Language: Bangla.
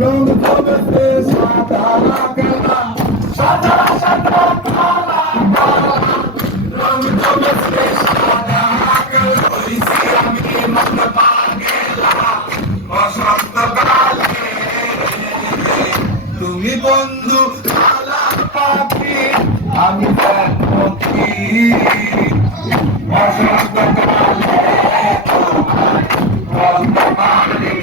রং জমেছে সাদা কালা, সাদা সাদা কালা কালা, রং জমেছে সাদা কালা। হইছি আমি মন পাগেলা বসন্তকালে, তুমি বন্ধু কালা পাখি, আমি পক্ষী বসন্তকালে তোমায় বলতে পারি।